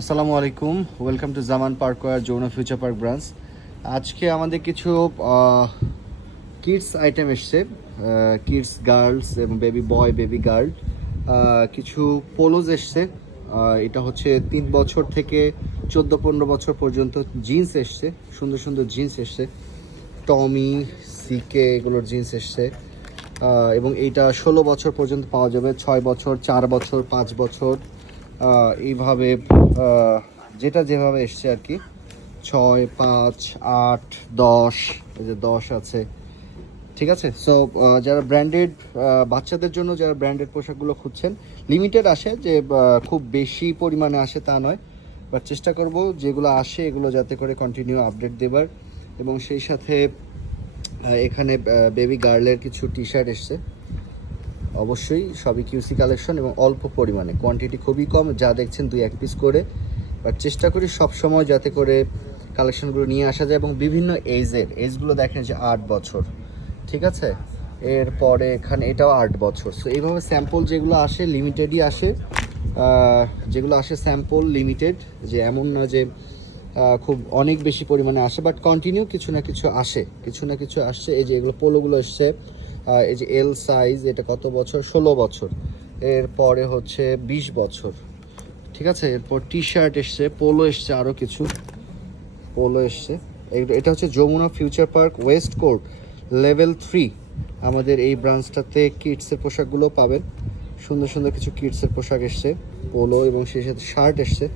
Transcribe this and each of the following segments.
আসসালামু আলাইকুম, welcome to জামান পার্কওয়্যার যৌন ফিউচার পার্ক ব্রাঞ্চ। আজকে আমাদের কিছু কিডস আইটেম এসছে, কিডস গার্লস এবং বেবি বয় বেবি গার্ল। কিছু পোলোজ এসছে। এটা হচ্ছে 3 বছর থেকে 14-15 বছর পর্যন্ত জিন্স এসছে, সুন্দর সুন্দর জিন্স এসছে। টমি, সিকে এগুলোর জিন্স এসছে। এবং এইটা 16 বছর পর্যন্ত পাওয়া যাবে, 6 বছর, 4 বছর, 5 বছর, এইভাবে যেটা যেভাবে এসছে আর কি। 6, 5, 8, 10, এই যে 10 আছে। ঠিক আছে। সো যারা ব্র্যান্ডেড বাচ্চাদের জন্য যারা ব্র্যান্ডেড পোশাকগুলো খুঁজছেন, লিমিটেড আসে, যে খুব বেশি পরিমাণে আসে তা নয়, বাট চেষ্টা করব যেগুলো আসে এগুলো যাতে করে কন্টিনিউ আপডেট দেবার। এবং সেই সাথে এখানে বেবি গার্লের কিছু টি শার্ট এসছে, অবশ্যই সবই কিউসি কালেকশন এবং অল্প পরিমাণে, কোয়ান্টিটি খুবই কম, যা দেখছেন 2-1 পিস করে। বাট চেষ্টা করি সব সময় যাতে করে কালেকশনগুলো নিয়ে আসা যায়, এবং বিভিন্ন এজগুলো দেখেন যে 8 বছর, ঠিক আছে। এরপরে এখানে এটাও 8 বছর। সো এইভাবে স্যাম্পল যেগুলো আসে লিমিটেডই আসে, যেগুলো আসে স্যাম্পল লিমিটেড, যে এমন না যে খুব অনেক বেশি পরিমাণে আসে, বাট কন্টিনিউ কিছু না কিছু আসে, কিছু না কিছু আসছে। এই যে এগুলো পোলোগুলো এসছে, এই যে এল সাইজ, এটা কত বছর? 16 বছর। এরপরে হচ্ছে 20 বছর, ঠিক আছে। এরপর টি শার্ট এসছে, পোলো এসছে, আরও কিছু পোলো এসছে। এটা হচ্ছে Jamuna future park west court level 3। আমাদের এই ব্রাঞ্চটাতে কিডসের পোশাকগুলো পাবেন, সুন্দর সুন্দর কিছু কিডসের পোশাক এসছে, পোলো, এবং সেই সাথে শার্ট এসছে।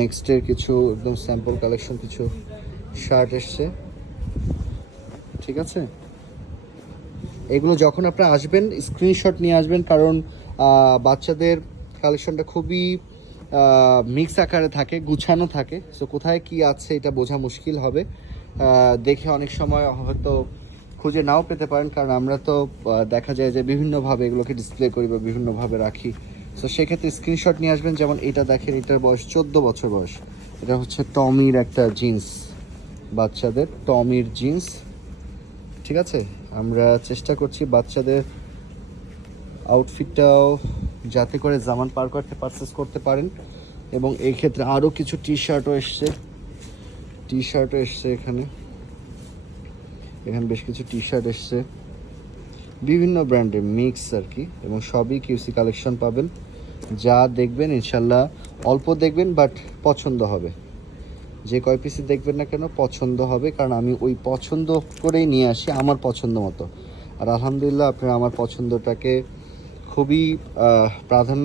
নেক্সটের কিছু একদম স্যাম্পল কালেকশন, কিছু শার্ট এসছে, ঠিক আছে। এগুলো যখন আপনারা আসবেন স্ক্রিনশট নিয়ে আসবেন, কারণ বাচ্চাদের কালেকশনটা খুবই মিক্স আকারে থাকে, গুছানো থাকে। সো কোথায় কি আছে এটা বোঝা মুশকিল হবে, দেখে অনেক সময় হয়তো খুঁজে নাও পেতে পারেন, কারণ আমরা তো দেখা যায় যে বিভিন্নভাবে এগুলোকে ডিসপ্লে করি বা বিভিন্নভাবে রাখি। সো সেক্ষেত্রে স্ক্রিনশট নিয়ে আসবেন। যেমন এটা দেখেন, এটার বয়স 14 বছর বয়স। এটা হচ্ছে টমির একটা জিন্স, বাচ্চাদের টমির জিন্স, ঠিক আছে। আমরা চেষ্টা করছি বাচ্চাদের আউটফিটটাও যাতে করে জামান পার করতে পারচেস করতে পারেন। এবং এই ক্ষেত্রে আরও কিছু টি শার্টও এসছে, এখানে বেশ কিছু টি শার্ট এসছে, বিভিন্ন ব্র্যান্ডের মিক্স আর কি, এবং সবই কিউসি কালেকশন পাবেন। যা দেখবেন ইনশাল্লাহ অল্প দেখবেন, বাট পছন্দ হবে। যে কয় পিসি দেখবেন না কেন পছন্দ হবে, কারণ আমি ওই পছন্দ করেই নিয়ে আসি আমার পছন্দ মতো। আর আলহামদুলিল্লাহ আপনারা আমার পছন্দটাকে খুবই প্রাধান্য